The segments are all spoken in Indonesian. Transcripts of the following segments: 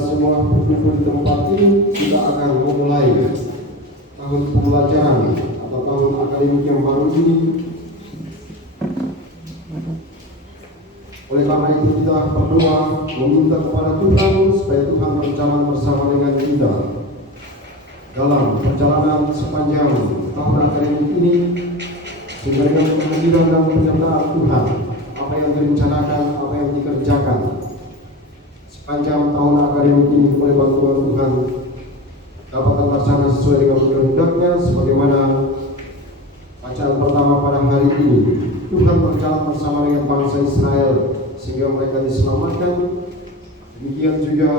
semua berkumpul di tempat ini, kita akan memulai tahun pembelajaran atau tahun akademik yang baru ini. Oleh karena itu kita berdoa meminta kepada Tuhan supaya Tuhan berjalan bersama dengan kita dalam perjalanan sepanjang tahun akademik ini, sehingga dengan kehadiran dan penyertaan Tuhan, apa yang direncanakan, apa yang dikerjakan sepanjang tahun akademik ini oleh bantuan Tuhan dapat terlaksana sesuai dengan kehendaknya, sebagaimana bacaan pertama pada hari ini. Tuhan berjalan bersama dengan bangsa Israel sehingga mereka diselamatkan. Demikian juga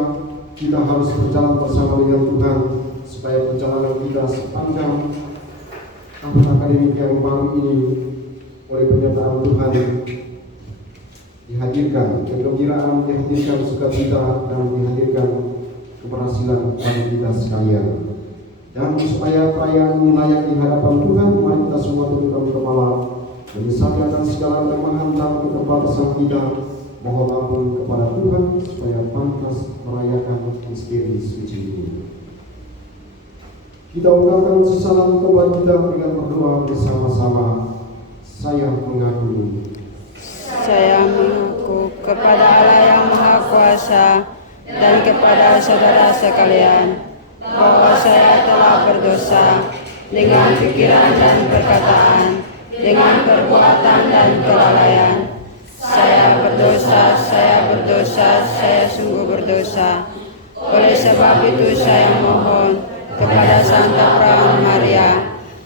kita harus berjalan bersama dengan Tuhan supaya perjalanan kita sepanjang tahun akademik yang baru ini oleh penyertaan Tuhan dihadirkan kegembiraan, dihadirkan sukacita, dan dihadirkan keberhasilan bagi kita sekalian. Dan supaya perayaan ini layak di hadapan Tuhan, mari kita semua tundukkan kepala menyesali akan segala kelemahan dan keterbatasan kita, mohon ampun kepada Tuhan supaya pantas merayakan misteri suci ini. Kita ungkapkan sesalan tobat kita dengan berdoa bersama-sama. Saya mengaku kepada Allah yang Maha Kuasa dan kepada saudara sekalian bahwa saya telah berdosa dengan pikiran dan perkataan, dengan perbuatan dan kelalaian. Saya berdosa, saya sungguh berdosa. Oleh sebab itu saya mohon kepada Santa Perawan Maria,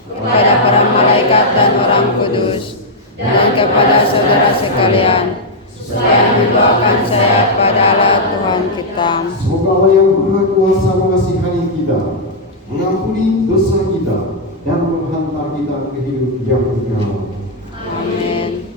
kepada para malaikat dan orang kudus, dan kepada saudara sekalian, supaya mendoakan saya pada Allah Tuhan kita. Semoga Allah yang Maha Kuasa mengasihani kita, mengampuni dosa kita, dan menghantar kita ke hidup yang kekal. Amin.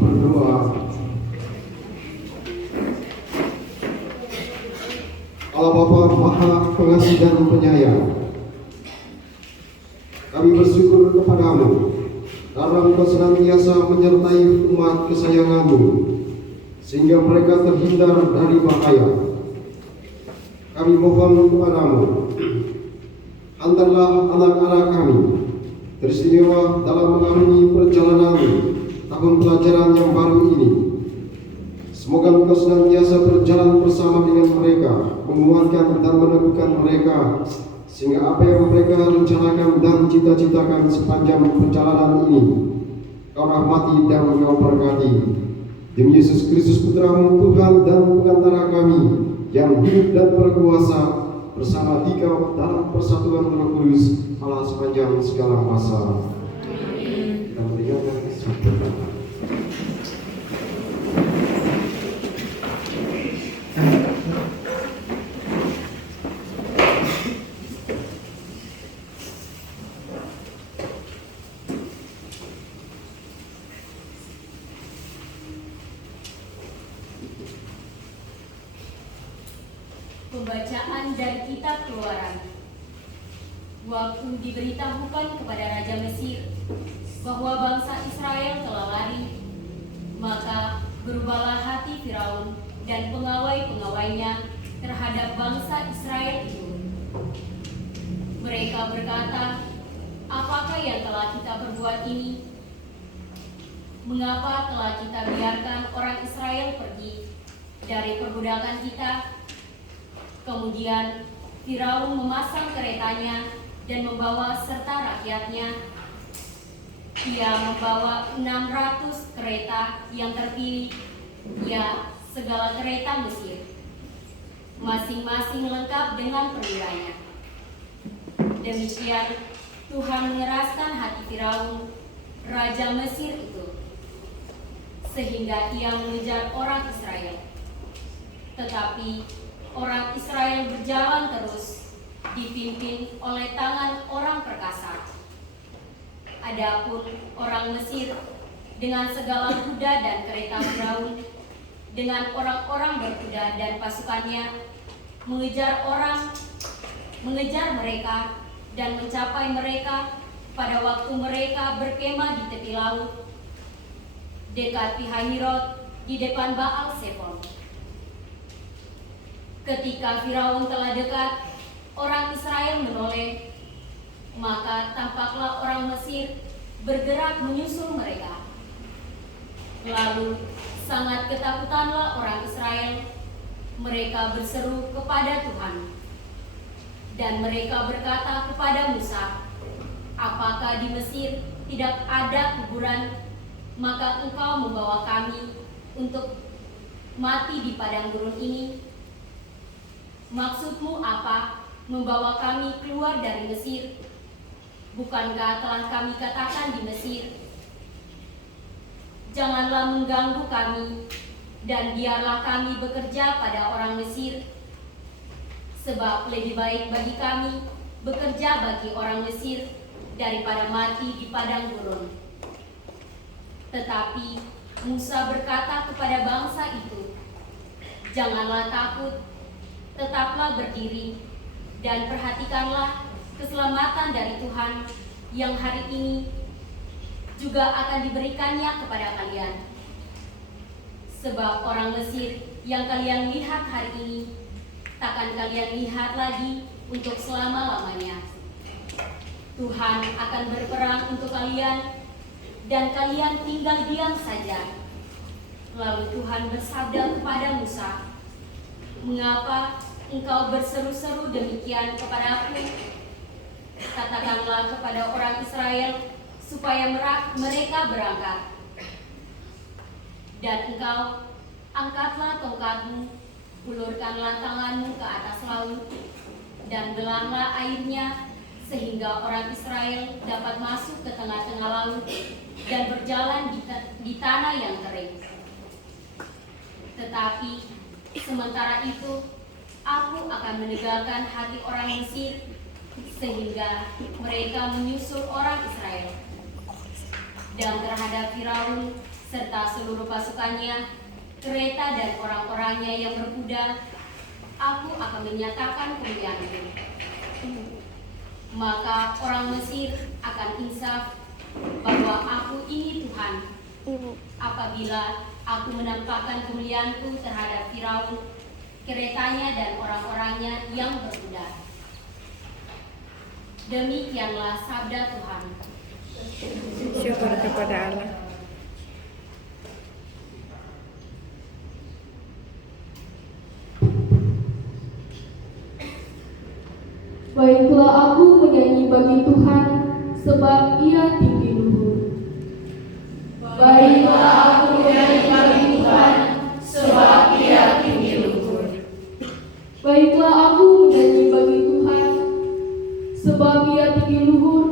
berdoa. Allah Bapa Maha Pengasih dan Penyayang, kami bersyukur kepadamu karena Engkau senantiasa menyertai umat kesayanganmu sehingga mereka terhindar dari bahaya. Kami mohon kepadamu, antarlah anak-anak kami teristimewa dalam mengarungi perjalanan tahun pelajaran yang baru ini. Semoga Engkau senantiasa berjalan bersama dengan mereka, menguatkan dan meneguhkan mereka, sehingga apa yang mereka rencanakan dan cita-citakan sepanjang perjalanan ini Kau rahmati dan Kau berkati. Demi Yesus Kristus Putra-Mu, Tuhan dan pengantara kami yang hidup dan berkuasa bersama Dikau dalam persatuan Roh Kudus Allah sepanjang segala masa. Kita mendengarkan sabda. Pembacaan dari Kitab Keluaran. Waktu diberitahukan kepada Raja Mesir bahwa bangsa Israel telah lari, maka berubahlah hati Firaun dan pengawai-pengawainya terhadap bangsa Israel itu. Mereka berkata, "Apakah yang telah kita perbuat ini? Mengapa telah kita biarkan orang Israel pergi dari perbudakan kita?" Kemudian Firaun memasang keretanya dan membawa serta rakyatnya. Ia membawa 600 kereta yang terpilih, ya segala kereta Mesir, masing-masing lengkap dengan perwiranya. Demikian Tuhan mengeraskan hati Firaun, Raja Mesir itu, sehingga ia mengejar orang Israel. Tetapi orang Israel berjalan terus, dipimpin oleh tangan orang perkasa. Adapun orang Mesir dengan segala kuda dan kereta Firaun, dengan orang-orang berkuda dan pasukannya, mengejar mereka dan mencapai mereka pada waktu mereka berkemah di tepi laut, dekat Pihahirot di depan Baal Zephon. Ketika Firaun telah dekat, orang Israel menoleh, maka tampaklah orang Mesir bergerak menyusul mereka. Lalu sangat ketakutanlah orang Israel. Mereka berseru kepada Tuhan, dan mereka berkata kepada Musa, "Apakah di Mesir tidak ada kuburan? Maka engkau membawa kami untuk mati di padang gurun ini. Maksudmu apa membawa kami keluar dari Mesir? Bukankah telah kami katakan di Mesir, janganlah mengganggu kami, dan biarlah kami bekerja pada orang Mesir, sebab lebih baik bagi kami bekerja bagi orang Mesir daripada mati di padang gurun." Tetapi Musa berkata kepada bangsa itu, "Janganlah takut, tetaplah berdiri dan perhatikanlah keselamatan dari Tuhan yang hari ini juga akan diberikannya kepada kalian. Sebab orang Mesir yang kalian lihat hari ini, takkan kalian lihat lagi untuk selama-lamanya. Tuhan akan berperang untuk kalian, dan kalian tinggal diam saja." Lalu Tuhan bersabda kepada Musa, "Mengapa engkau berseru-seru demikian kepadaku? Katakanlah kepada orang Israel supaya mereka berangkat. Dan engkau angkatlah tongkatmu, ulurkanlah tanganmu ke atas laut, dan belahlah airnya, sehingga orang Israel dapat masuk ke tengah-tengah laut dan berjalan di tanah yang kering. Tetapi sementara itu, aku akan menegakkan hati orang Mesir, sehingga mereka menyusul orang Israel. Dan terhadap Firaun serta seluruh pasukannya, kereta dan orang-orangnya yang berkuda, aku akan menyatakan kemuliaanku. Maka orang Mesir akan insaf bahwa aku ini Tuhan, apabila aku menampakkan kemuliaanku terhadap Firaun, keretanya dan orang-orangnya yang berkuda. Demikianlah sabda Tuhan. Syukur kepada Allah. Baiklah aku menyanyi bagi Tuhan, sebab Ia tinggi luhur. Baiklah aku menyanyi bagi Tuhan, sebab Ia tinggi luhur. Baiklah aku menyanyi bagi Tuhan, sebab Ia tinggi luhur.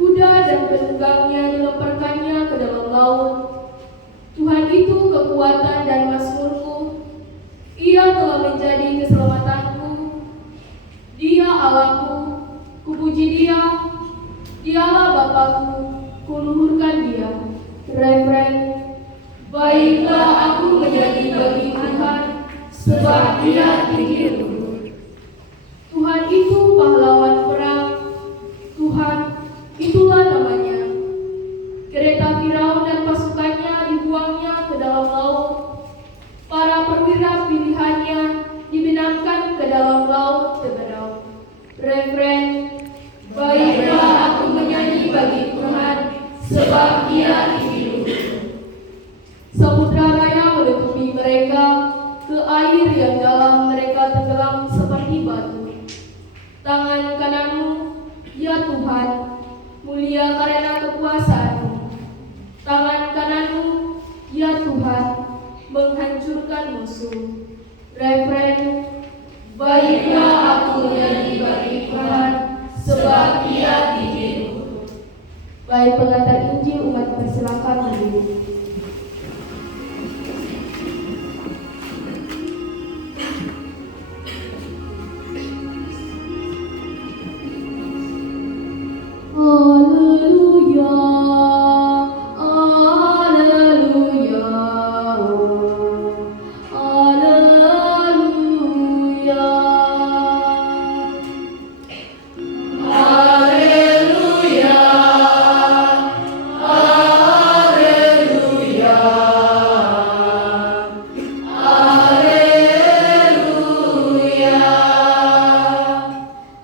Kuda dan penunggangnya dilemparkannya ke dalam laut. Tuhan itu kekuatan dan mazmurku. Ia telah menjadi keselamatanku. Dia Allahku, kupuji Dia. Dialah Bapakku, kuluhurkan Dia. Refren. Baiklah aku menyanyi bagi Tuhan, sebab Dia tinggi luhur. Tuhan itu pahlawan perang. Tuhan, itulah namanya. Kereta Firaun dan pasukannya dibuangnya ke dalam laut. Para perwira pilihannya dibenamkan ke dalam laut Teberau. Refren. Baiklah aku menyanyi bagi Tuhan, sebab Ia tinggi luhur. Samudra raya menutupi mereka, ke air yang dalam mereka tenggelam seperti batu. Tangan kananmu, ya Tuhan, mulia karena kekuasaan-Mu. Tangan kananmu, ya Tuhan, menghancurkan musuh. Refren. Baiklah aku menyanyi bagi Tuhan, sebab Ia tinggi luhur. Baik pengantar Injil, umat persilakan berdiri. Haleluya, haleluya, haleluya, haleluya, haleluya, haleluya.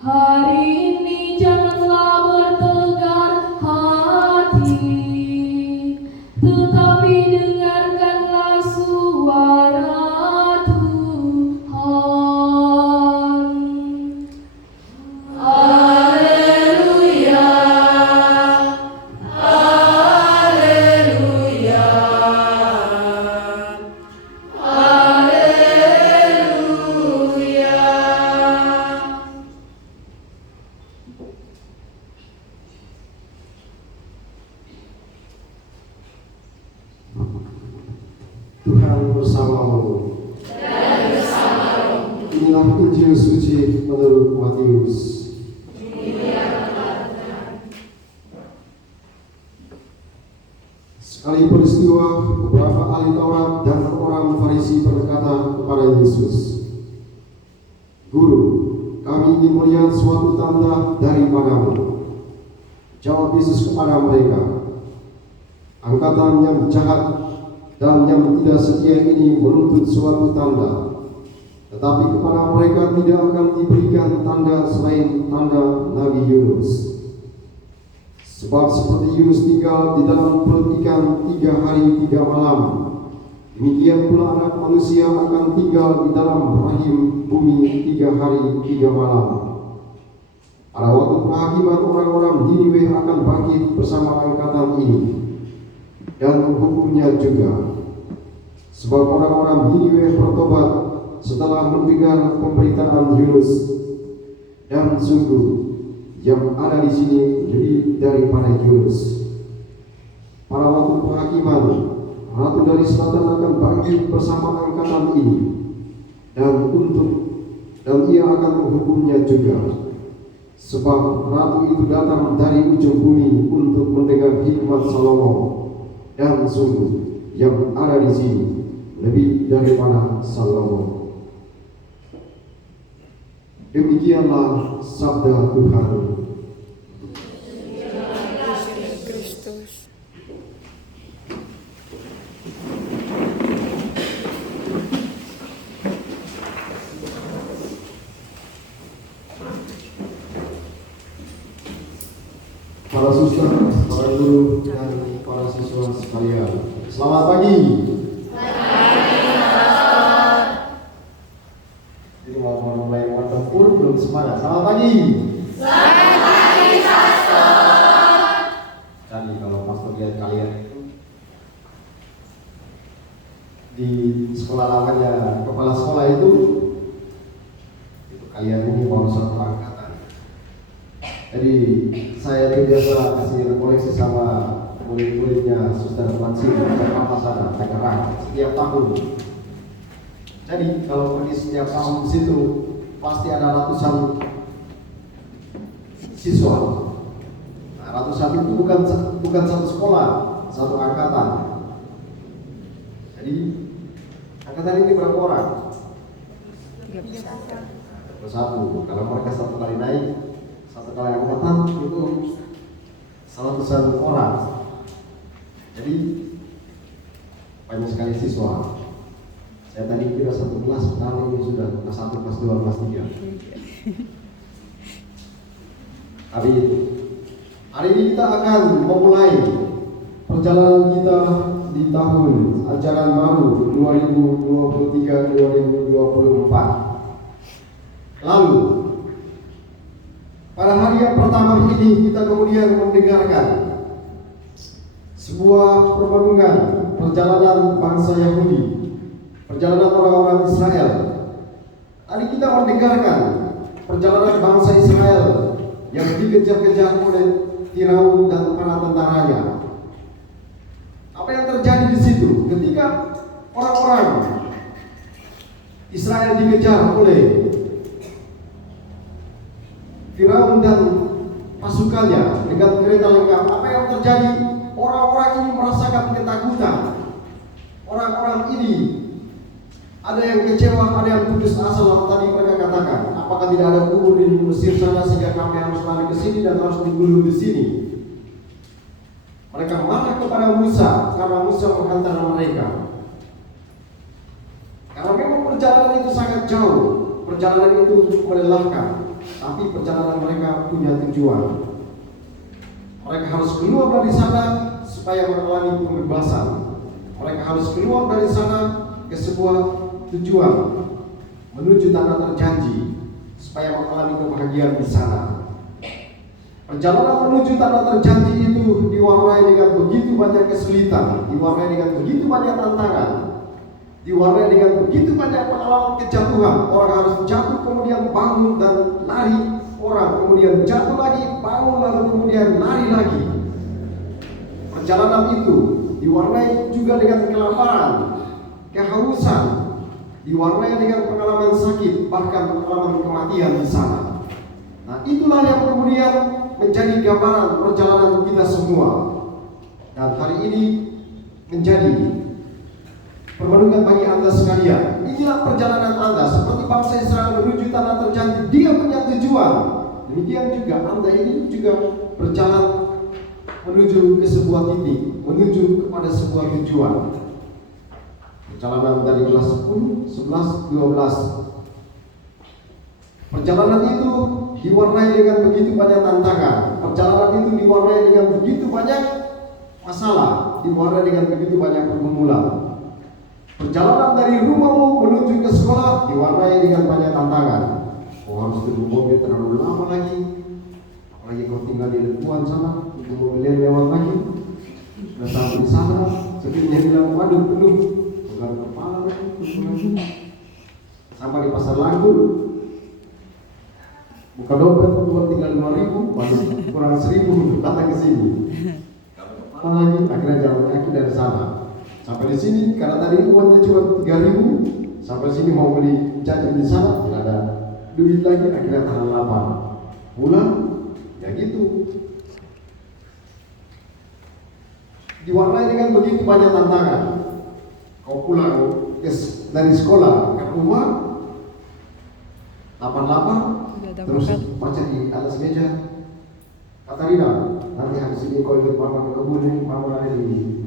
Hari ini janganlah bertegar hati, tetapi dengarkanlah suara Tuhan. Haleluya, haleluya, haleluya. Tuhan bersamamu. Inilah Injil suci menurut Matius. Sekali peristiwa, beberapa ahli Taurat dan orang Farisi berkata kepada Yesus, "Guru, kami ingin melihat suatu tanda daripadamu." Jawab Yesus kepada mereka, "Angkatan yang jahat dan yang tidak setia ini menuntut suatu tanda, tetapi kepada mereka tidak akan diberikan tanda selain tanda Nabi Yunus. Sebab seperti Yunus tinggal di dalam perut ikan 3 hari 3 malam, demikian pula Anak Manusia akan tinggal di dalam rahim bumi 3 hari 3 malam. Pada waktu penghakiman, orang-orang Niniwe akan bangkit bersama angkatan ini dan menghukumnya juga. Sebab orang-orang Niniwe bertobat setelah mendengar pemberitaan Yunus, dan sungguh yang ada di sini lebih daripada Yunus. Pada waktu penghakiman, Ratu dari Selatan akan bangkit bersama angkatan ini, dan ia akan menghukumnya juga. Sebab Ratu itu datang dari ujung bumi untuk mendengar hikmat Salomo. dan Zul yang ada di sini lebih daripada Salomo. Demikianlah sabda Tuhan. Kristus. Para suster, para guru, dan para siswa sekalian, selamat pagi. Ini mau mulai tempur belum semangat. Selamat pagi. Jadi kalau pastor lihat kalian itu di sekolah lamanya kepala sekolah itu kalian ini baru satu angkatan. Jadi saya biasa kasih koleksi sama murid-muridnya Suster Mansir Jakarta sana, Tangerang setiap tahun. Jadi kalau pergi setiap tahun di situ pasti ada ratusan siswa. Nah, ratusan itu bukan satu sekolah, satu angkatan. Jadi angkatan ini berapa orang? 31. Kalau mereka satu kali naik, satu kali angkatan itu 100 orang. Jadi banyak sekali siswa. Saya tadi kira satu kelas, sekarang ini sudah kelas 1, kelas 2, kelas 3. Hari ini kita akan memulai perjalanan kita di tahun ajaran baru 2023-2024. Lalu pada hari yang pertama ini kita kemudian mendengarkan sebuah permenungan perjalanan bangsa Yahudi, perjalanan orang-orang Israel. Tadi kita mendengarkan perjalanan bangsa Israel yang dikejar-kejar oleh Firaun dan para tentaranya. Apa yang terjadi di situ ketika orang-orang Israel dikejar oleh Firaun dan pasukannya dengan kereta lengkap? Apa yang terjadi? Orang-orang ini merasakan ketakutan. Orang-orang ini ada yang kecewa, ada yang putus asa. Lalu tadi mereka katakan, apakah tidak ada kubur di Mesir sana sehingga kami harus lari ke sini dan harus digulung di sini? Mereka marah kepada Musa karena Musa menghantar mereka. Karena memang perjalanan itu sangat jauh, perjalanan itu melelahkan, tapi perjalanan mereka punya tujuan. Mereka harus keluar dari sana supaya mengalami pembebasan. Mereka harus keluar dari sana ke sebuah tujuan, menuju tanah terjanji supaya mengalami kebahagiaan di sana. Perjalanan menuju tanah terjanji itu diwarnai dengan begitu banyak kesulitan, diwarnai dengan begitu banyak tantangan, diwarnai dengan begitu banyak pengalaman kejatuhan. Orang harus jatuh kemudian bangun dan lari, orang kemudian jatuh lagi, bangun lalu kemudian lari lagi. Perjalanan itu diwarnai juga dengan kelaparan, kehausan, diwarnai dengan pengalaman sakit, bahkan pengalaman kematian di sana. Nah, itulah yang kemudian menjadi gambaran perjalanan kita semua. Dan hari ini menjadi permenungan bagi Anda sekalian. Inilah perjalanan Anda seperti bangsa Israel menuju tanah terjanji. Dia punya tujuan. Demikian juga Anda ini juga berjalan menuju ke sebuah titik, menuju kepada sebuah tujuan. Perjalanan dari kelas 10, 11, 12. Perjalanan itu diwarnai dengan begitu banyak tantangan. Perjalanan itu diwarnai dengan begitu banyak masalah, diwarnai dengan begitu banyak pergumulan. Perjalanan dari rumahmu menuju ke sekolah diwarnai dengan banyak tantangan. Kau harus tunggu mobil terlalu lama lagi, apalagi kau tinggal di lingkungan sana, tunggu mobilnya lewat lagi. Sudah sampai di sana, sekiranya bilang, waduh penuh, pegang kepala lagi. Sampai di pasar Langgur, buka dompet buat tinggal 5.000, masih kurang 1.000 untuk datang ke sini. Kepala lagi, akhirnya jalan kaki dari sana. Sampai di sini karena tadi uangnya cuma 3.000, sampai sini mau beli jajan di sana tidak ada duit lagi, akhirnya tahan lapar. Pulang, ya gitu. diwarnai dengan begitu banyak tantangan. Kau pulang dari sekolah ke rumah, lapar-lapar, terus baca di atas meja. Katarina, nanti habis ini kau ikut mama ke kebun ini, mama ada di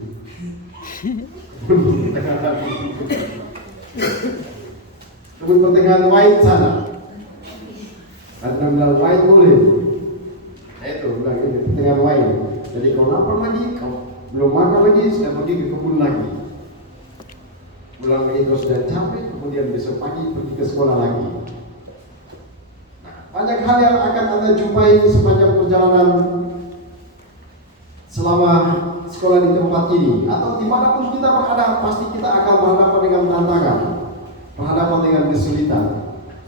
kebun pertengahan Wahid sana. Ada bilang Wahid boleh. Itu bilang ini pertengahan Wahid. Jadi kau lapar lagi, kau belum makan lagi, sudah pergi ke kebun lagi. Pulang lagi kau sudah capek, kemudian besok pagi pergi ke sekolah lagi. Banyak hal yang akan Anda jumpai sepanjang perjalanan selama sekolah di tempat ini atau dimanapun kita berada, pasti kita akan berhadapan dengan tantangan, berhadapan dengan kesulitan.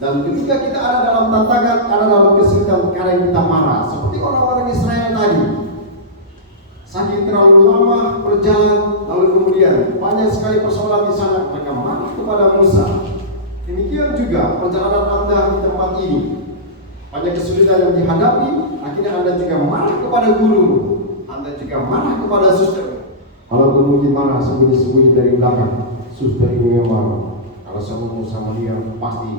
Dan ketika kita ada dalam tantangan, ada dalam kesulitan, kadang kita marah seperti orang-orang Israel tadi. Saking terlalu lama berjalan, lalu kemudian banyak sekali persoalan di sana, mereka marah kepada Musa. Demikian juga perjalanan Anda di tempat ini. Banyak kesulitan yang dihadapi, akhirnya Anda juga marah kepada guru, Anda juga marah kepada suster. Kalau mungkin marah sembunyi-sembunyi dari belakang, suster ini memang kalau sama sama dia pasti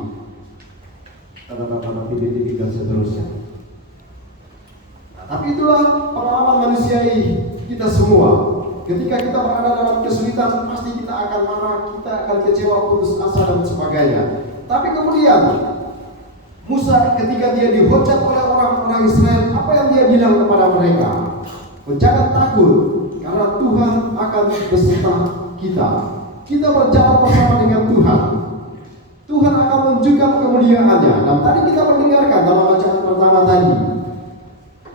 tanda-tanda titik-titik dan seterusnya. Nah, tapi itulah pengalaman manusiawi kita semua. Ketika kita berada dalam kesulitan, pasti kita akan marah, kita akan kecewa, putus asa dan sebagainya. Tapi kemudian Musa ketika dia dihujat oleh orang-orang Israel, apa yang dia bilang kepada mereka? Jangan takut, karena Tuhan akan beserta kita. Kita berjalan bersama dengan Tuhan. Tuhan akan menunjukkan kemuliaannya. Dan tadi kita mendengarkan dalam bacaan pertama tadi,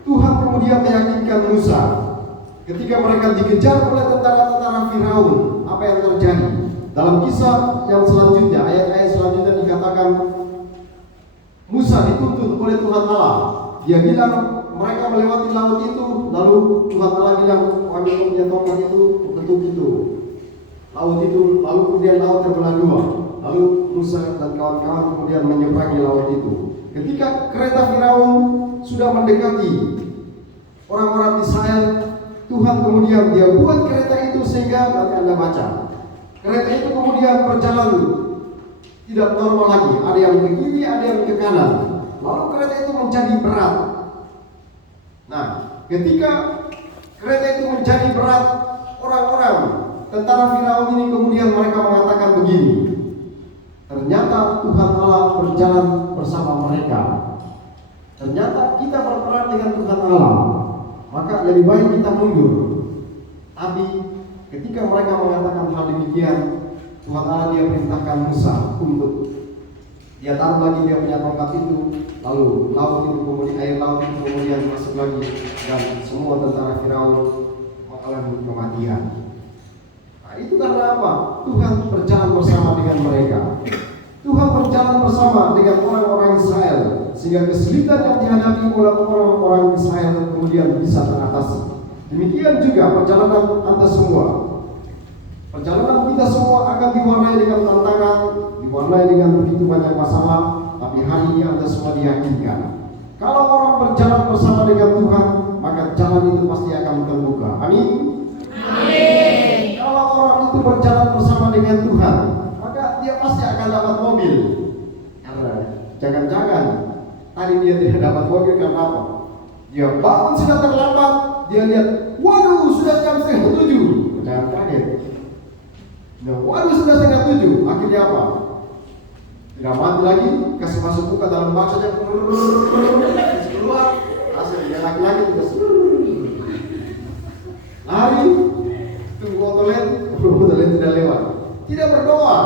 Tuhan kemudian meyakinkan Musa ketika mereka dikejar oleh tentara-tentara Firaun. Apa yang terjadi? Dalam kisah yang selanjutnya, ayat-ayat selanjutnya dikatakan Musa dituntut oleh Tuhan Allah. Dia bilang mereka melewati laut itu, lalu Tuhan Allah bilang, ambil punya tongkat itu, ketuk itu laut itu, lalu kemudian laut terbelah dua. Lalu Musa dan kawan-kawan kemudian menyeberangi laut itu. Ketika kereta Firaun sudah mendekati orang-orang Israel, Tuhan kemudian dia buat kereta itu sehingga nanti Anda baca, kereta itu kemudian berjalan tidak normal lagi, ada yang ke kiri, ada yang ke kanan. Lalu kereta itu menjadi berat. Nah, ketika kereta itu menjadi berat, orang-orang tentara Firaun ini kemudian mereka mengatakan begini, ternyata Tuhan Allah berjalan bersama mereka. Ternyata kita berperang dengan Tuhan Allah, maka lebih baik kita mundur. Tapi ketika mereka mengatakan hal demikian, Tuhan Allah dia perintahkan Musa untuk dia taruh lagi dia punya tongkat itu, lalu laut itu kemudian air laut itu kemudian masuk lagi dan semua tentara Firaun mengalami kematian. Nah, itu karena apa? Tuhan berjalan bersama dengan mereka. Tuhan berjalan bersama dengan orang-orang Israel sehingga kesulitan yang dihadapi oleh orang-orang Israel kemudian bisa teratasi. Demikian juga perjalanan Anda semua. Perjalanan kita semua akan diwarnai dengan tantangan, diwarnai dengan begitu banyak masalah, tapi hari ini Anda semua diyakinkan. Kalau orang berjalan bersama dengan Tuhan, maka jalan itu pasti akan terbuka. Amin. Amin. Kalau orang itu berjalan bersama dengan Tuhan, maka dia pasti akan dapat mobil. Karena jangan-jangan tadi dia tidak dapat mobil karena apa? Dia bangun sudah terlambat, dia lihat, waduh sudah jam 6:30, jangan kaget. Nah, waduh sudah 6:30, akhirnya apa? Tidak mati lagi, kasih masuk buka dalam box saja, keluar, hasil dia lagi-lagi terus lari, tunggu toilet tidak lewat, tidak berdoa.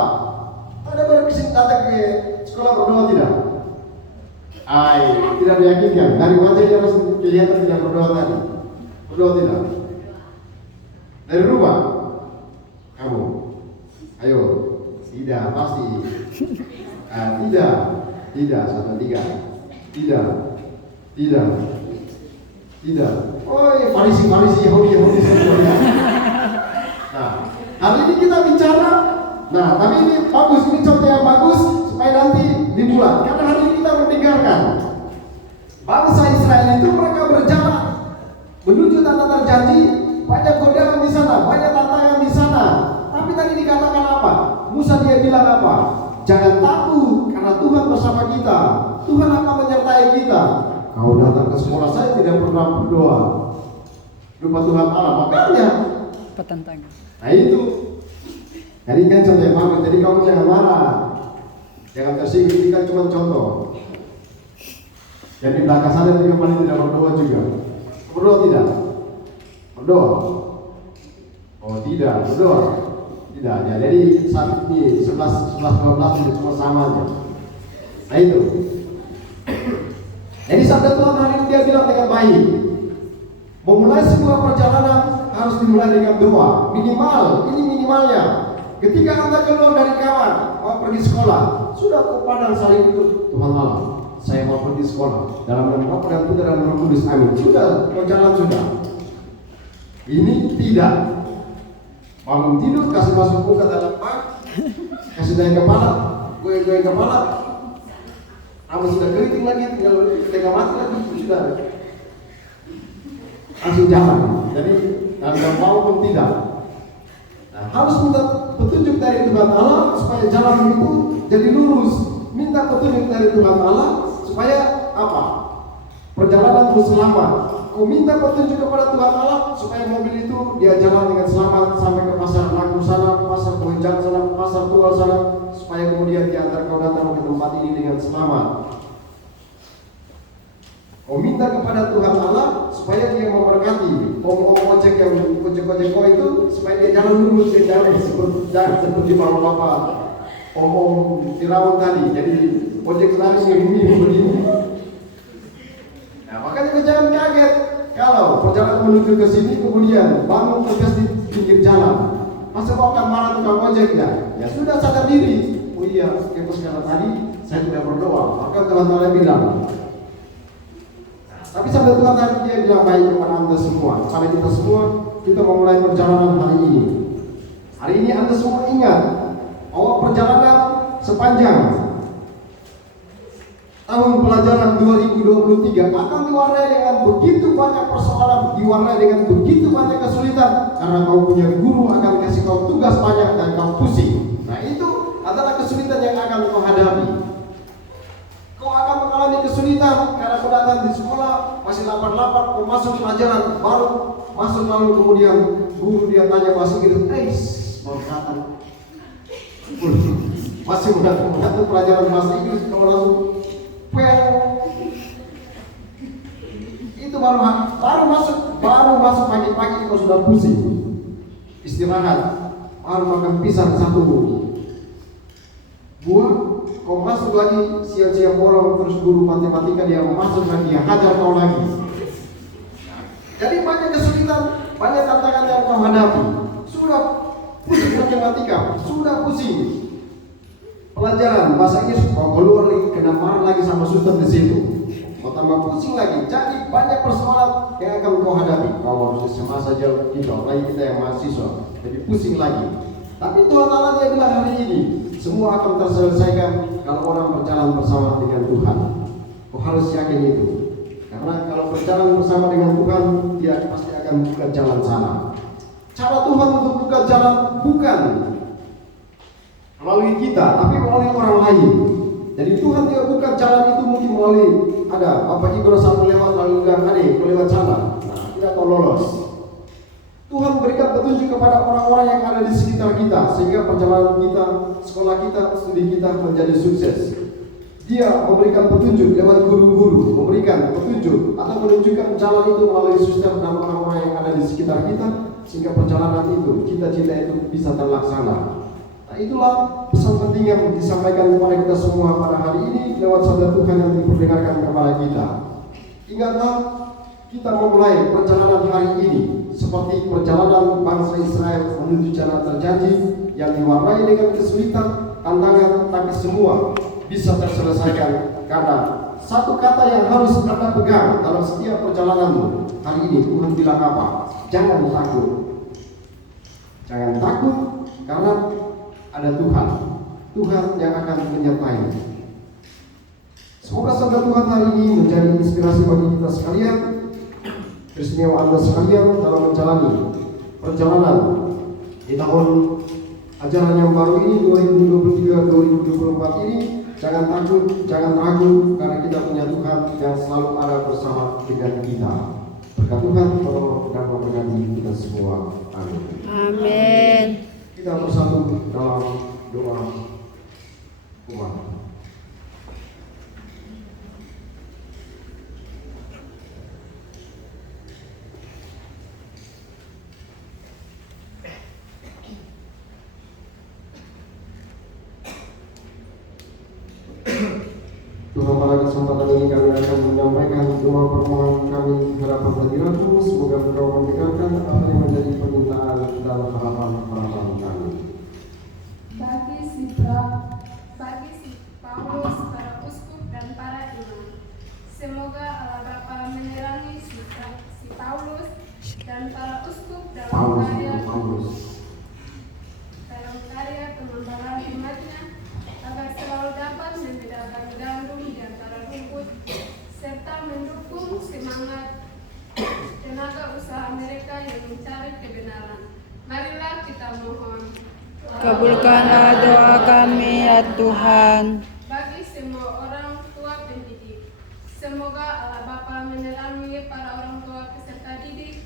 Ada berkesempatan datang ke sekolah berdoa tidak? Tidak meyakinkan. Dari wajahnya harus kelihatan tidak berdoa tadi. Berdoa tidak? Dari rumah? Kamu? Ayo, tidak pasti. Tidak, 1, 3. Tidak. Oh, Farisi, Yahudi semuanya. Nah, hari ini kita bicara. Nah, tapi ini bagus, ini contoh yang bagus supaya nanti dibuat. Karena hari ini kita mendengarkan bangsa Israel itu mereka berjalan menuju tanah terjanji, banyak godaan di sana, banyak tantangan di sana. Tapi tadi dikatakan apa? Musa dia bilang apa? Jangan takut karena Tuhan bersama kita. Tuhan akan menyertai kita. Kau datang ke sekolah saya tidak pernah berdoa lupa Tuhan Allah, makanya Petentang. nah itu. Jadi kan contoh yang bagus. Jadi kamu jangan marah, jangan tersinggung. Ini kan cuma contoh. Yang di belakang sana juga paling tidak berdoa juga. Berdoa tidak? Berdoa? Oh tidak, berdoa. Tidak, ya. Jadi saat ini 11, 12 itu cuma sama aja. Nah itu. Jadi sabda Tuhan hari ini dia bilang dengan baik. Memulai sebuah perjalanan harus dimulai dengan doa. Minimal, ini minimalnya. Ketika Anda keluar dari kamar, mau pergi sekolah, sudah kau pandang saling itu, Tuhan Allah, saya mau pergi sekolah. Dalam nama Bapa dan Putra dan Roh Kudus, amin. Sudah, kau jalan sudah. Ini tidak. Bangun tidur, kasih masuk muka dalam bak, kasih dari kepala, goyang-goyang kepala. Kamu sudah keriting lagi, tinggal tengah mati lagi, sudah. Langsung jalan. Jadi, Anda mau pun tidak. Nah, harus minta petunjuk dari Tuhan Allah supaya jalan itu jadi lurus. Minta petunjuk dari Tuhan Allah supaya apa? Perjalanan itu selamat. Kau minta petunjuk kepada Tuhan Allah supaya mobil itu dia jalan dengan selamat sampai ke pasar Laku sana, pasar Kohenjang sana, pasar Tua sana, supaya kemudian diantar kau datang ke tempat ini dengan selamat. Kau minta kepada Tuhan Allah supaya dia memberkati om-om ojek yang ojek-ojek kau itu supaya dia jalan lurus, dia jalan seperti bapak-bapak om-om Firaun tadi. Jadi ojek lari ini begini. Nah, makanya jangan kaget kalau perjalanan menuju ke sini kemudian bangun tegas di pinggir jalan. Masa kau akan marah tukang ojeknya? Ya sudah, sadar diri. Oh iya, kepes karena tadi saya tidak berdoa. Maka Tuhan Allah bilang. Tapi sampai Tuhan tadi dia bilang baik kepada Anda semua, kepada kita semua. Kita memulai perjalanan hari ini. Hari ini Anda semua ingat bahwa perjalanan sepanjang tahun pelajaran 2023 akan diwarnai dengan begitu banyak persoalan, diwarnai dengan begitu banyak kesulitan, karena kau punya guru akan kasih kau tugas banyak dan kau pusing. Nah itu adalah kesulitan yang akan kau hadapi. Kau akan mengalami kesulitan karena kau datang di sekolah masih lapar-lapar, kau masuk pelajaran baru masuk, lalu kemudian guru dia tanya bahasa Inggris, baru kata masih mengatur pelajaran bahasa Inggris, kau langsung itu baru masuk pagi-pagi kau sudah pusing. Istirahat, baru makan pisang satu buah, kau masuk lagi siang-siang bolong, terus guru matematika dia masuk lagi, dia hajar kau lagi. Jadi banyak kesulitan, banyak tantangan yang kau hadapi. Sudah pusing matematika, sudah pusing pelajaran bahasa Inggris, kau keluar lagi, kena marah lagi sama suster di situ, kau tambah pusing lagi. Jadi banyak persoalan yang akan kau hadapi. Kau harus sama saja gitu, lagi kita yang mahasiswa, jadi pusing lagi. Tapi Tuhan Allah dia bilang hari ini semua akan terselesaikan kalau orang berjalan bersama dengan Tuhan. Kau harus yakin itu, karena kalau berjalan bersama dengan Tuhan, dia pasti akan buka jalan sana. Cara Tuhan untuk buka jalan bukan melalui kita, tapi melalui orang lain. Jadi Tuhan dia buka jalan itu mungkin melalui ada Bapak Ibu satu lewat lalu bilang adik lewat sana, nah, tidak kau lolos. Tuhan berikan petunjuk kepada orang-orang yang ada di sekitar kita sehingga perjalanan kita, sekolah kita, studi kita menjadi sukses. Dia memberikan petunjuk lewat guru-guru, memberikan petunjuk atau menunjukkan jalan itu melalui suster dan orang-orang yang ada di sekitar kita sehingga perjalanan itu, cita-cita itu bisa terlaksana. Nah, itulah pesan penting yang disampaikan kepada kita semua pada hari ini lewat sabda Tuhan yang diperdengarkan kepada kita. Ingatlah, kita memulai perjalanan hari ini seperti perjalanan bangsa Israel menuju tanah terjanji yang diwarnai dengan kesulitan, tantangan, tapi semua bisa terselesaikan karena satu kata yang harus Anda pegang dalam setiap perjalananmu. Hari ini Tuhan bilang apa? Jangan takut. Jangan takut karena ada Tuhan. Tuhan yang akan menyertai. Semoga sabda Tuhan hari ini menjadi inspirasi bagi kita sekalian, istimewa Anda sekalian dalam menjalani perjalanan di tahun ajaran yang baru ini 2023-2024 ini. Jangan takut, jangan ragu, karena kita punya Tuhan yang selalu ada bersama dengan kita. Berkat Tuhan tolong dan memberkati kita semua. Amin. Amin. Kita bersatu dalam doa umat. Tuhan, pada kesempatan ini kami akan menyampaikan doa permohonan kami hadapan hadiratmu. Semoga Engkau mendengarkan apa yang menjadi permintaan dan harapan-harapan kami. Bagi si Paulus, para uskup dan para imam, semoga Allah Bapa menerangi si Paulus dan para uskup dalam karya pengembangan umatnya, agar selalu dapat membedakan gandum di antara rumput serta mendukung semangat tenaga usaha mereka yang mencari kebenaran. Marilah kita mohon. Kabulkanlah doa kami ya Tuhan. Bagi semua orang tua pendidik, semoga Allah Bapa menerangi para orang tua peserta didik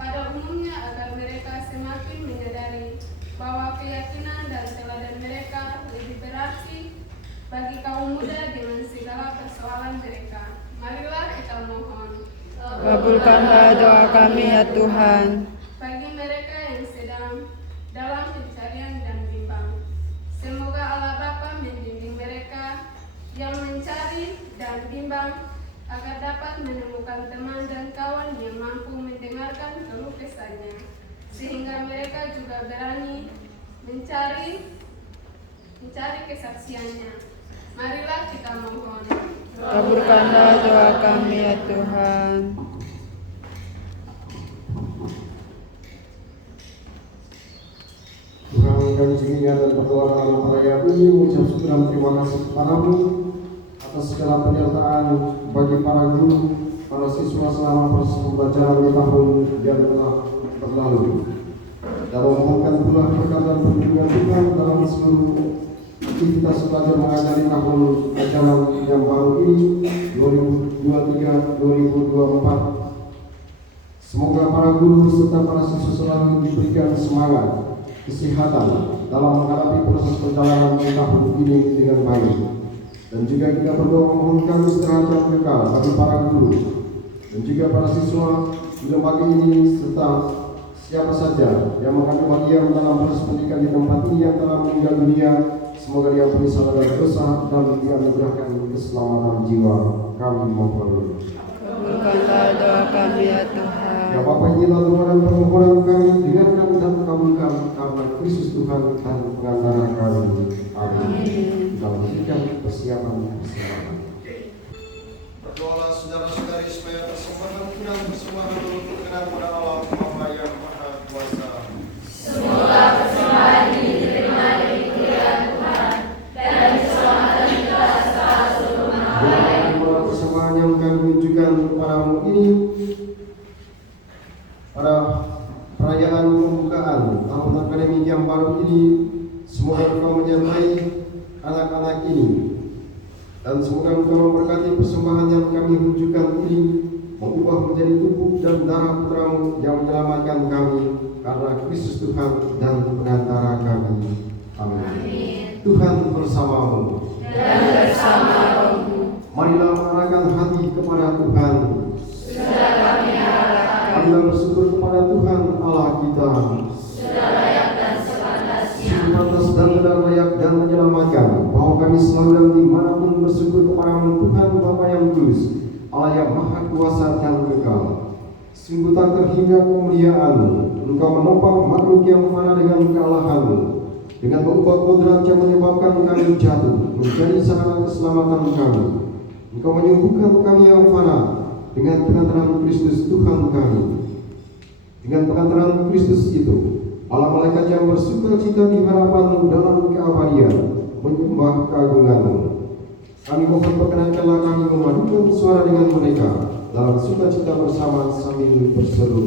pada umumnya, agar mereka semakin menyadari bahwa keyakinan dan teladan mereka lebih berarti bagi kaum muda dengan segala persoalan mereka. Marilah kita mohon. Kabulkanlah doa kami ya Tuhan. Bagi mereka yang sedang dalam pencarian dan bimbang, semoga Allah Bapa membimbing mereka yang mencari dan bimbang, agar dapat menemukan teman dan kawan yang mampu mendengarkan keluh kesahnya, sehingga mereka juga berani mencari kesaksiannya. Marilah kita mohon. Kabulkanlah doa kami ya Tuhan. Tuhan, kami singkat dan berdoa dalam perayaan ini, mengucap syukur dan terima kasih kepadamu atas segala penyertaan bagi para guru, para siswa selama proses pembelajaran di tahun yang telah berlalu. Dan memohonkan pula berkat dan perlindungan Tuhan dalam seluruh aktivitas belajar mengajar di tahun ajaran yang baru ini 2023-2024. Semoga para guru serta para siswa selalu diberikan semangat, kesehatan dalam menghadapi proses perjalanan di tahun ini dengan baik. Dan juga kita berdoa memohonkan istirahat yang kekal bagi para guru dan juga para siswa di lembaga ini, serta siapa saja yang mengambil bagian dalam proses pendidikan di tempat ini yang telah meninggal dunia. Semoga diampuni salah dan dosa dan dianugerahkan keselamatan jiwa. Kami mohon. Kabulkanlah doa kami ya Tuhan. Ya Bapa, inilah doa dan permohonan kami, dengarkan dan kabulkan karena Kristus Tuhan dan pengantara kami. Amin. Kita lanjutkan persiapan. Berdoalah saudara-saudari supaya persembahan kita persembahan untuk kenan pada Allah Bapa yang Maha Kuasa. Semoga persembahan ini diterima dari kemuliaan Tuhan dan keselamatan kita serta seluruh makhluk. Persembahan yang kami tunjukkan kepadamu ini pada perayaan pembukaan tahun akademik yang baru ini, semoga Engkau menyertai anak-anak ini, dan semoga Engkau memberkati persembahan yang kami tunjukkan ini, mengubah menjadi tubuh dan darah Putramu yang menyelamatkan kami karena Kristus Tuhan dan pengantara kami. Amin. Tuhan bersamamu Dan bersama rohmu. Marilah mengarahkan hati kepada Tuhan. Sudah kami harapkan. Marilah bersyukur kepada Tuhan Allah kita. Sudah layak dan sepantasnya. Sungguh pantas dan benar layak dan menyelamatkan, bahwa kami selalu dan dimanapun bersyukur kepada-Mu Tuhan Bapa yang kudus, Allah yang Maha Kuasa dan kekal. Sungguh tak terhingga kemuliaan-Mu. Engkau menopang makhluk yang fana dengan kealahan-Mu, dengan mengubah kodrat yang menyebabkan kami jatuh menjadi sarana keselamatan kami. Engkau menyembuhkan kami yang fana dengan pengantaran Kristus Tuhan kami. Dengan pengantaran Kristus itu, para malaikat yang bersuka cita di hadapan-Mu dalam keabadian menyembah keagungan-Mu. Kami mohon perkenankanlah kami memadukan suara dengan mereka dalam sukacita bersama sambil berseru.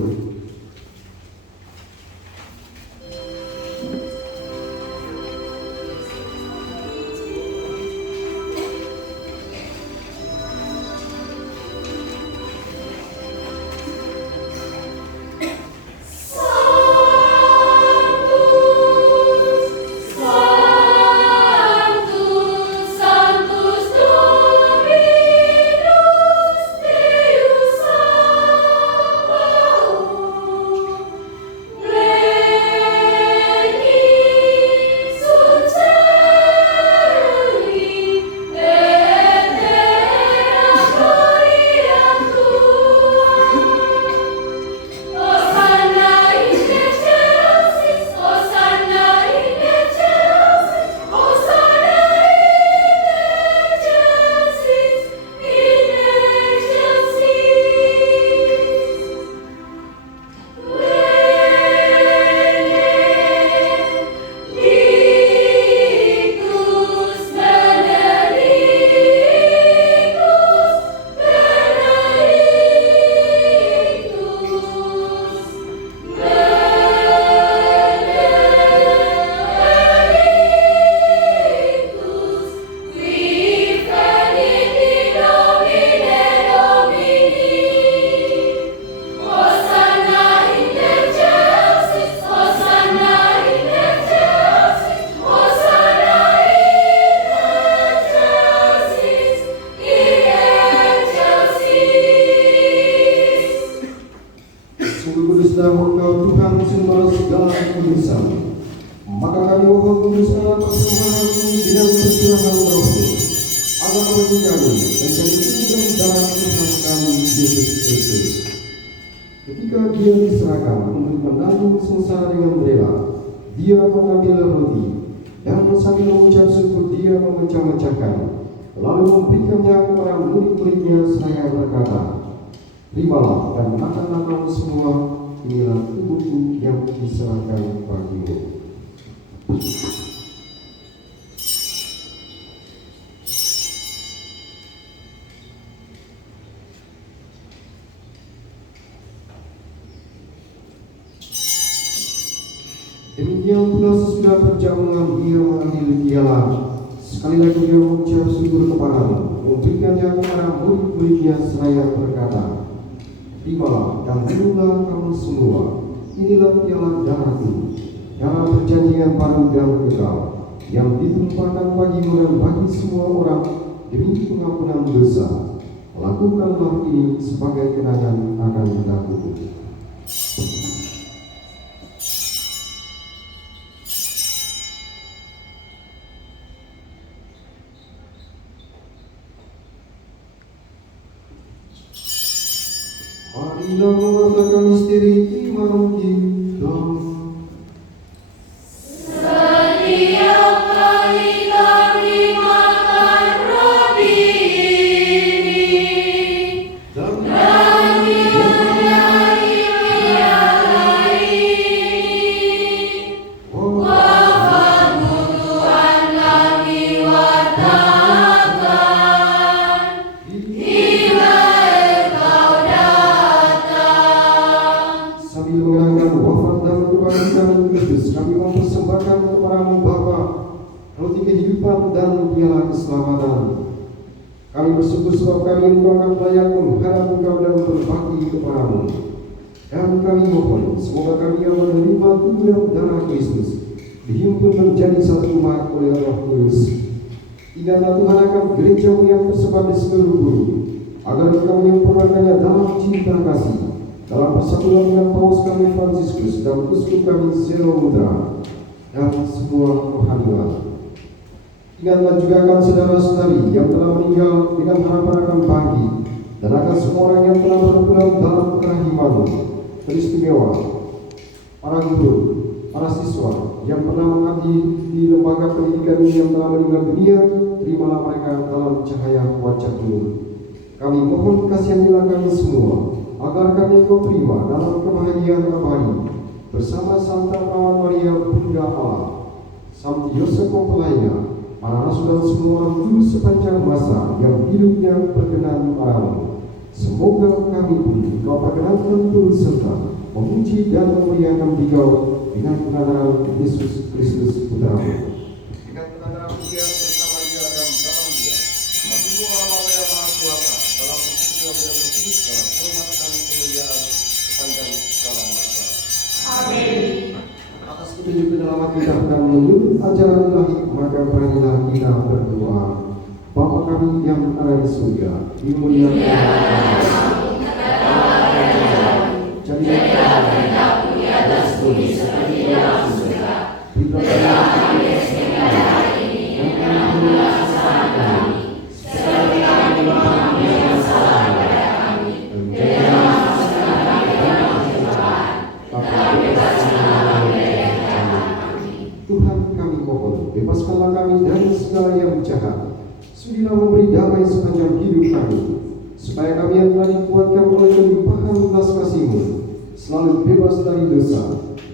mengutus segala persembahan dengan percurahan rohmu, agar bagi kami menjadi tubuh dan darah Tuhan kami Yesus Kristus. Ketika dia diserahkan untuk menanggung sengsara dengan rela, dia mengambil roti dan sambil mengucap syukur dia memecah-mecahkan, lalu memberikannya kepada murid-muridnya seraya berkata, "Terimalah dan makanlah kamu semua, inilah tubuhku yang diserahkan bagimu." Demikian pula sesudah perjamuan ia mengambil piala, sekali lagi dia mengucap syukur kepadamu, memberikannya kepada murid-muridnya seraya berkata, "Terimalah dan minumlah kamu semua, inilah piala darahku, darah perjanjian baru dan kekal, yang ditumpahkan bagimu dan bagi semua orang demi pengampunan dosa. Lakukanlah ini sebagai kenangan akan aku." Marilah mengatakan misteri iman kita. Setiap kali kami makan roti ini dan minum dari piala ini, wafat-Mu Tuhan kami wartakan, hingga Engkau datang. Sambil mengenangkan wafat dan kebangkitan Kristus, kami mempersembahkan kepadamu Bapa roti kehidupan dan piala keselamatan. Kami bersyukur sebab kami Engkau akan layak menghadap Engkau dan berbakti kepadamu. Dan kami mohon semoga kami yang menerima tubuh dan darah Kristus dihimpun menjadi satu umat oleh Roh Kudus. Ingatlah Tuhan akan gereja-Mu yang tersebar di seluruh bumi, agar Engkau menyempurnakannya dalam cinta kasih, dalam persatuan dengan Paus kami Fransiskus dan Uskup kami Zeno Muda dan semua rohaniwan. Ingatlah juga akan saudara-saudari yang telah meninggal dengan harapan akan bangkit, dan akan semua orang yang telah berpulang dalam kerahiman-Mu teristimewa, para guru, para siswa yang pernah mengabdi di lembaga pendidikan ini yang telah meninggal dunia, terimalah mereka dalam cahaya wajah-Mu. Kami mohon kasihanilah kami semua, agar kami Kau terima dalam kebahagiaan abadi bersama Santa Perawan Maria Bunda Allah, Santo Yosef mempelainya, para rasul dan semua orang dulu sepanjang masa yang hidupnya berkenan padamu. Semoga kami pun Kau perkenankan turut serta memuji dan memuliakan Dikau dengan pengantaran Yesus Kristus Putra-Mu. Dengan pengantaran Dia bersama Dia dan dalam Dia, tapi Tuhan Allah yang Maha Kuasa dalam persekutuan yang berkudus dalam hormat dan kemuliaan sepanjang segala masa. Amin. Atas petunjuk penyelamat kita dan menurut ajaran ilahi, maka beranilah kita berdoa. Bapa kami yang ada di surga, dimuliakan namamu, jadilah kehendak-Mu di atas bumi seperti di dalam surga. Berikanlah kami rezeki kami hari ini, dan ampunilah kesalahan kami, seperti kami mengampuni yang salah kepada kami. Dan janganlah masukkan kami ke dalam pencobaan, tapi bebaskanlah kami dari yang jahat. Tuhan kami mohon, bebaskanlah kami dari segala yang jahat. Sudilah memberi damai sepanjang hidup kami, supaya kami yang telah dikuatkan oleh kelimpahan belas kasih-Mu selalu bebas dari dosa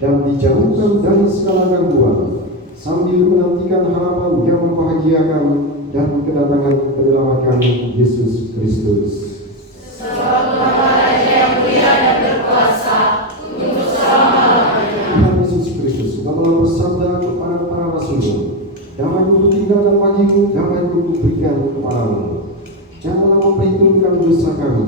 dan dijauhkan dari segala gangguan, sambil menantikan harapan yang membahagiakan dan kedatangan penyelamat kami Yesus Kristus. Sebab Tuhan Raja yang mulia dan berkuasa untuk selama-lamanya. Tuhan Yesus Kristus telah bersabda kepada para rasul-Mu, "Damai-Ku tinggalkan bagimu, damai-Ku berikan kepadamu. Janganlah memperhitungkan dosa kami,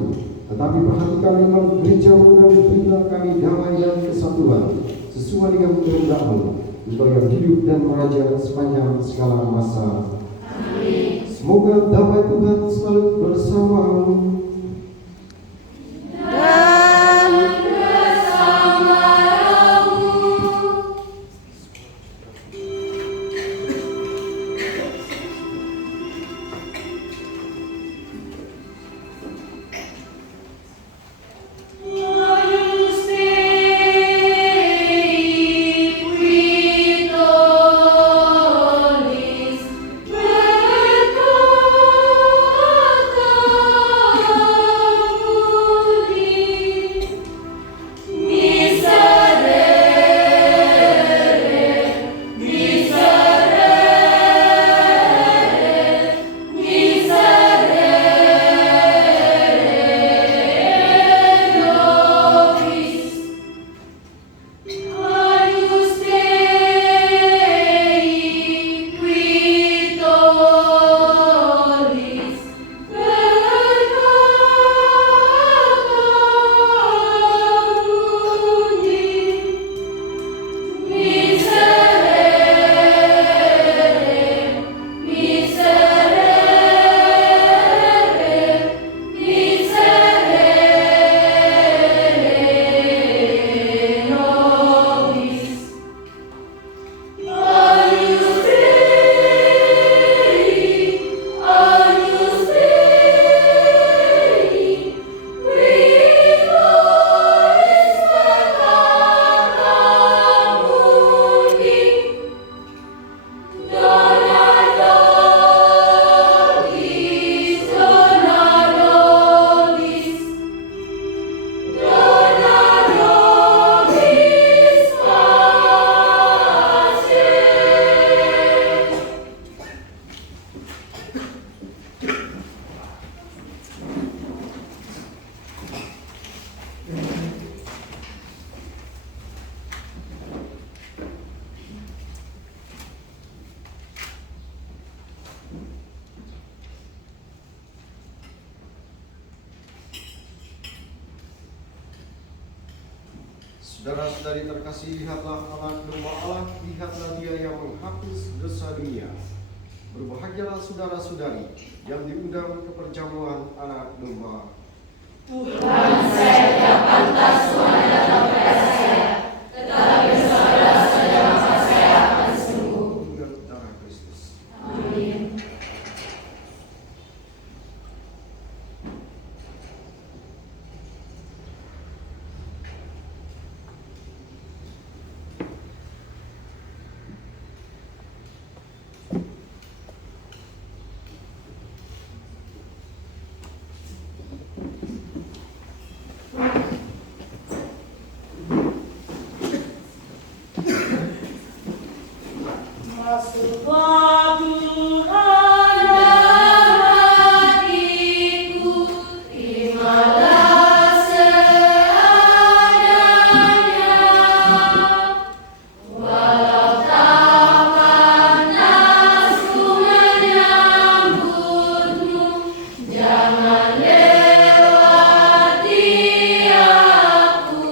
tetapi perhatikan iman gereja-Mu dan berilah kami damai dan kesatuan sesuai dengan kehendak-Mu, Engkau yang hidup dan meraja sepanjang segala masa." Amin. Semoga damai Tuhan selalu bersamamu. Dan Bersama rohmu. Saudara-saudari terkasih, lihatlah anak domba Allah, lihatlah dia yang menghapus dosa dunia. Berbahagialah saudara-saudari yang diundang ke perjamuan anak domba. Tuhan, saya tidak pantas Tuhan datang kepada saya, tetapi saudara-saudara maka saya akan sembuh. Dengan darah Kristus. Amin. Masuklah Tuhan dalam hatiku, terimalah seadanya. Walau tak panas ku menyambutmu, jangan lewati aku.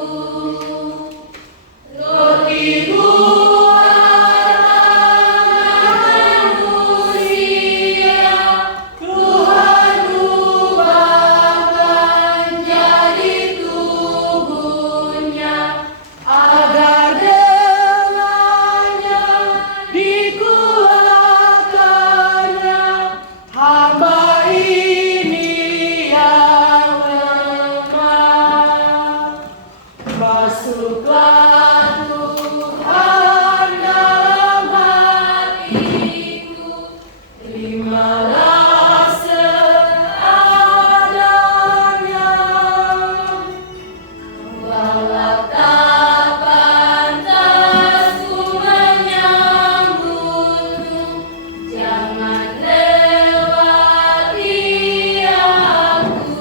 Rotiku masuklah Tuhan dalam hatiku, terimalah seadanya. Walau tak pantas ku menyambutmu, jangan lewati aku.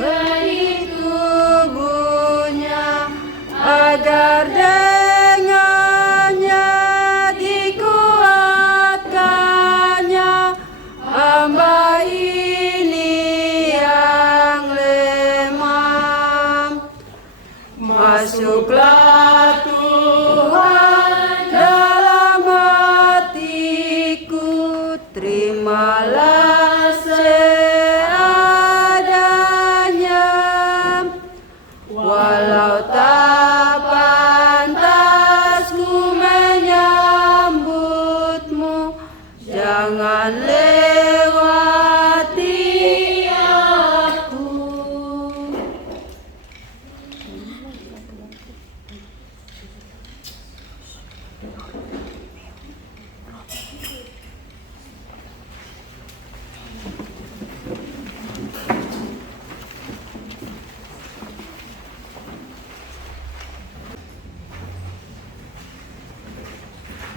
Kain tubuhnya agar dengannya dikuatkannya hamba ini yang lemah. Masuklah Tuhan dalam hatiku, terimalah seadanya. Walau tak pantas ku menyambutmu, jangan lewati aku.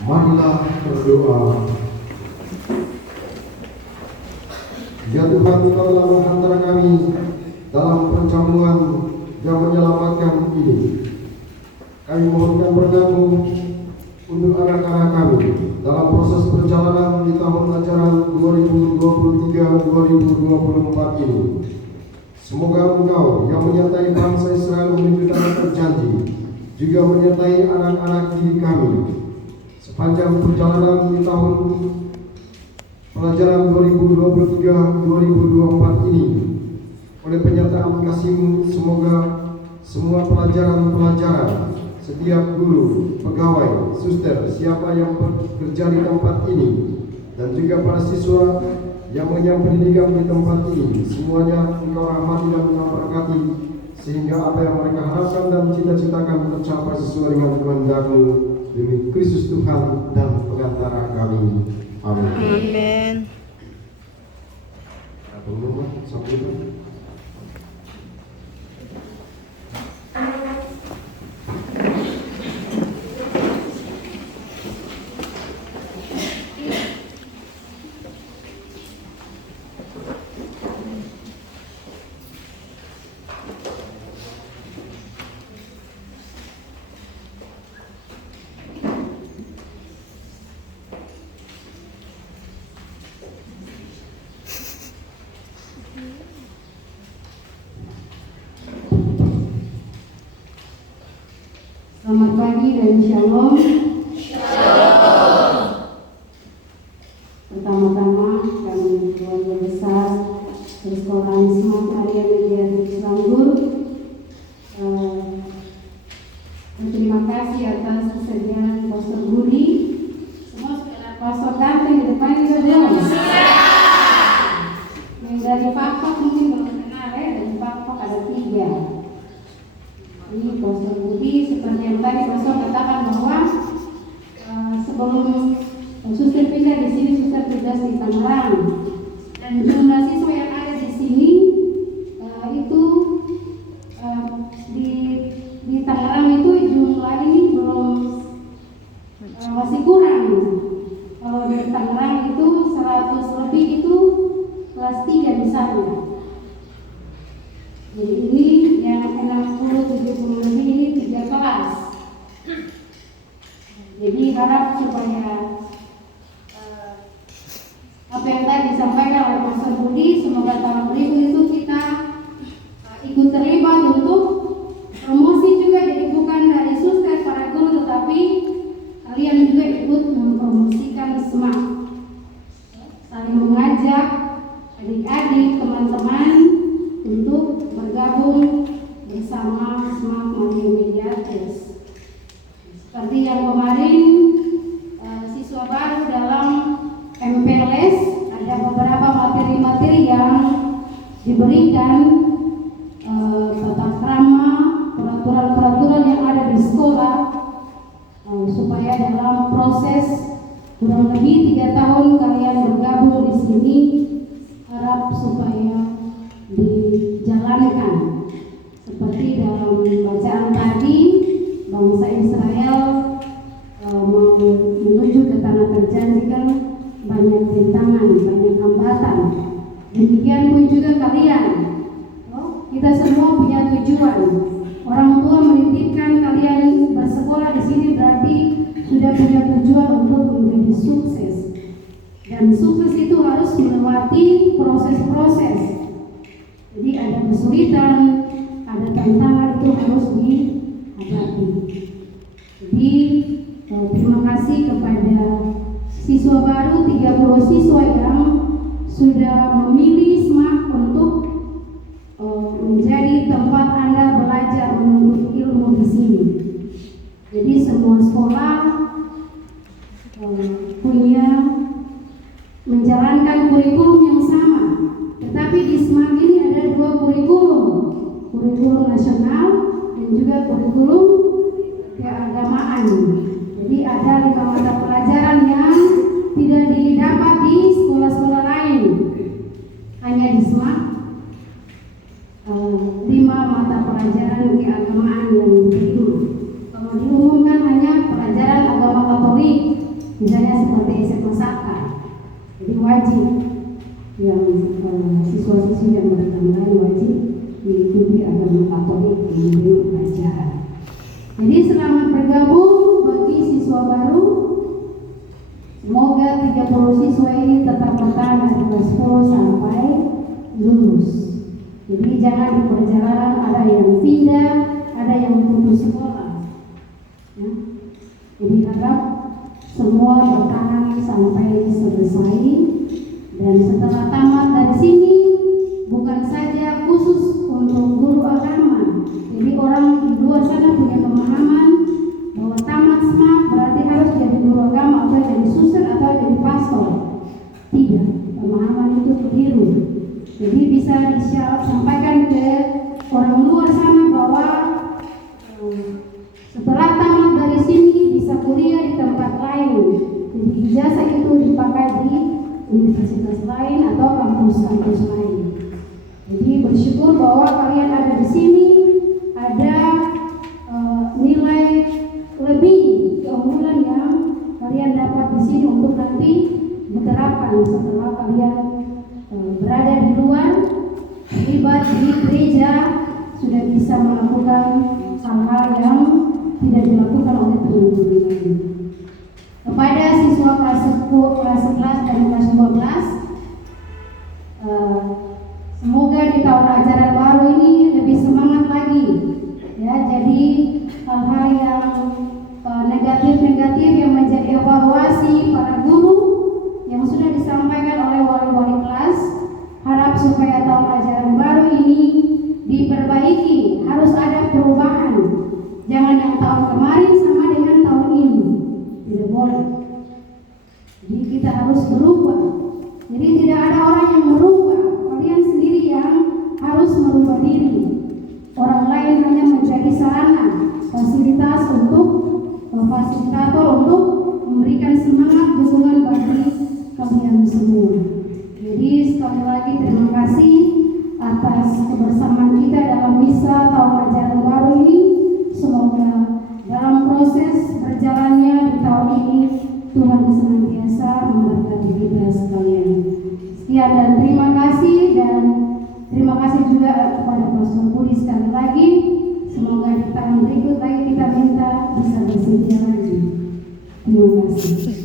Marilah berdoa. Ya Tuhan, Engkau telah menghantar kami dalam perjamuan yang menyelamatkan ini. Kami mohonkan berkat-Mu untuk anak-anak kami dalam proses perjalanan di tahun ajaran 2023-2024 ini. Semoga Engkau yang menyertai bangsa Israel menuju tanah terjanji juga menyertai anak-anak didik kami sepanjang perjalanan di tahun pelajaran 2023-2024 ini. Oleh penyertaan kasih-Mu, semoga semua pelajaran-pelajaran, setiap guru, pegawai, suster, siapa yang bekerja di tempat ini, dan juga para siswa yang mengenyam pendidikan di tempat ini, semuanya Engkau rahmati dan memberkati, sehingga apa yang mereka harapkan dan cita-citakan tercapai sesuai dengan kehendak-Mu, demi Kristus Tuhan dan pengantara kami. Amin. Amin. Pengumuman sampai Selamat pagi dan shalom. Pertama-tama kami keluarga besar Persekolahan Isma Maria Mediatik Selangor berterima kasih atas kesediaan Pastor Budi. Semua sudah Pastor Dante di depan itu dong. Yang dari Pakpak mungkin belum kenal ya, dari Pakpak ada 3. Ini Pastor Budi seperti yang tadi Pastor katakan bahwa sebelum suster pindah di sini, suster tugas di Tangerang, dan jumlah siswa yang ada di sini itu di Tangerang itu jumlah ini belum masih kurang. Kalau di Tangerang itu 100 lebih itu kelas 3 misalnya. Jadi ini yang 60-70 lebih ini 3 kelas. Jadi harap supaya apa yang tadi disampaikan oleh Pastor Budi, semoga tahun berikut itu kita ikut terlibat untuk promosi juga, jadi bukan dari suster para guru, tetapi kalian juga ikut mempromosikan SMAK, saling mengajak adik-adik, teman-teman untuk bergabung bersama SMAK Maria Mediatis. Seperti yang kemarin siswa baru dalam MPLS ada beberapa materi-materi yang diberikan, tata krama, peraturan-peraturan yang ada di sekolah, supaya dalam proses kurang lebih 3 tahun kalian bergabung di sini, harap supaya dijalankan seperti dalam bacaan tadi, bangsa Israel mau menuju ke tanah terjanjikan, banyak rintangan, banyak hambatan. Demikian pun juga kalian. Kita semua punya tujuan. Orang tua menitipkan kalian bersekolah di sini berarti sudah punya tujuan untuk menjadi sukses. Dan sukses itu harus melewati proses-proses. Jadi ada kesulitan, ada tantangan, itu harus dihadapi. Jadi terima kasih kepada siswa baru 30 siswa yang sudah memilih SMAK untuk menjadi tempat Anda belajar menuntut ilmu di sini. Jadi semua sekolah punya menjalankan kurikulum yang sama, tetapi di SMAK ini ada 2 kurikulum nasional dan juga kurikulum keagamaan. Jadi ada 5 mata pelajaran yang tidak didapat di sekolah-sekolah lain, hanya di SMAK 5 mata pelajaran keagamaan yang diterima. Kalau diumumkan hanya pelajaran agama Katolik, misalnya seperti SMA Saka, jadi wajib yang siswa-siswi yang bertambah wajib mengikuti agama Katolik yang menerima pelajaran. Jadi selamat bergabung bagi siswa baru. Semoga 30 siswa ini tetap bertahan dari kelas 10 sampai lulus. Jadi jangan di perjalanan ada yang pindah, ada yang putus sekolah. Ya. Jadi harap semua bertahan sampai selesai. Dan setelah tamat dari sini, bukan saja khusus untuk guru agama. Jadi orang di luar sana punya pemahaman bahwa tamat SMAK berarti harus jadi guru agama atau jadi suster atau jadi pastor. Tidak, pemahaman itu keliru. Jadi bisa disampaikan ke orang luar sana bahwa setelah tamat dari sini bisa kuliah di tempat lain. Jadi ijazah itu dipakai di universitas lain atau kampus-kampus lain. Jadi bersyukur bahwa kalian ada di sini, ada nilai lebih keunggulan yang kalian dapat di sini untuk nanti diterapkan setelah kalian berada di luar, terlibat di gereja, sudah bisa melakukan hal-hal yang tidak dilakukan oleh teman-teman lain. Kepada siswa kelas 11 dan kelas 12, semoga di tahun ajaran baru ini lebih semangat lagi Ya, jadi hal-hal yang negatif-negatif yang menjadi evaluasi para guru yang sudah disampaikan oleh wali-wali kelas, harap supaya tahun ajaran baru ini diperbaiki, harus ada perubahan. Jangan yang tahun kemarin sama dengan tahun ini, tidak boleh. Jadi kita harus berubah. Jadi tidak ada orang yang merubah, kalian sendiri yang harus merubah diri. Orang lain hanya menjadi sarana, fasilitator untuk memberikan semangat dukungan bagi kalian semua. Jadi sekali lagi terima kasih atas kebersamaan kita dalam misa tahun ajaran baru ini. Semoga dalam proses berjalannya di tahun ini Tuhan senantiasa memberkati kita sekalian. Sekian dan terima kasih, dan terima kasih juga kepada Pastor Budi sekali lagi. Semoga di tahun berikut lagi kita minta bisa bersedia lagi. Terima kasih.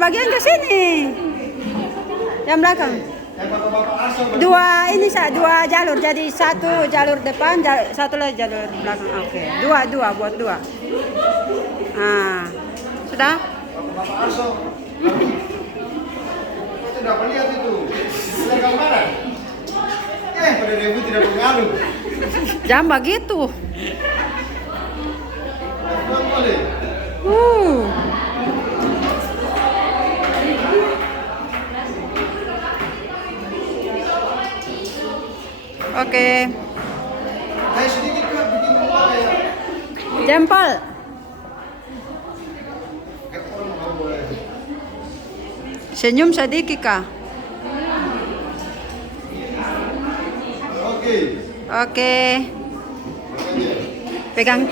Bagian ke sini. Yang belakang. Dua ini dua jalur, jadi satu jalur depan, satu lagi jalur belakang. Oke. Dua buat dua. Ah, sudah? Bapak Arso, tidak melihat itu. Tidak gambaran. Pada ribut tidak pengaruh. Jangan begitu. Boleh. Oke. Sedikit kan bikin apa ya? Jempol. Senyum sedikit kah? Oke. Oke. Pegang.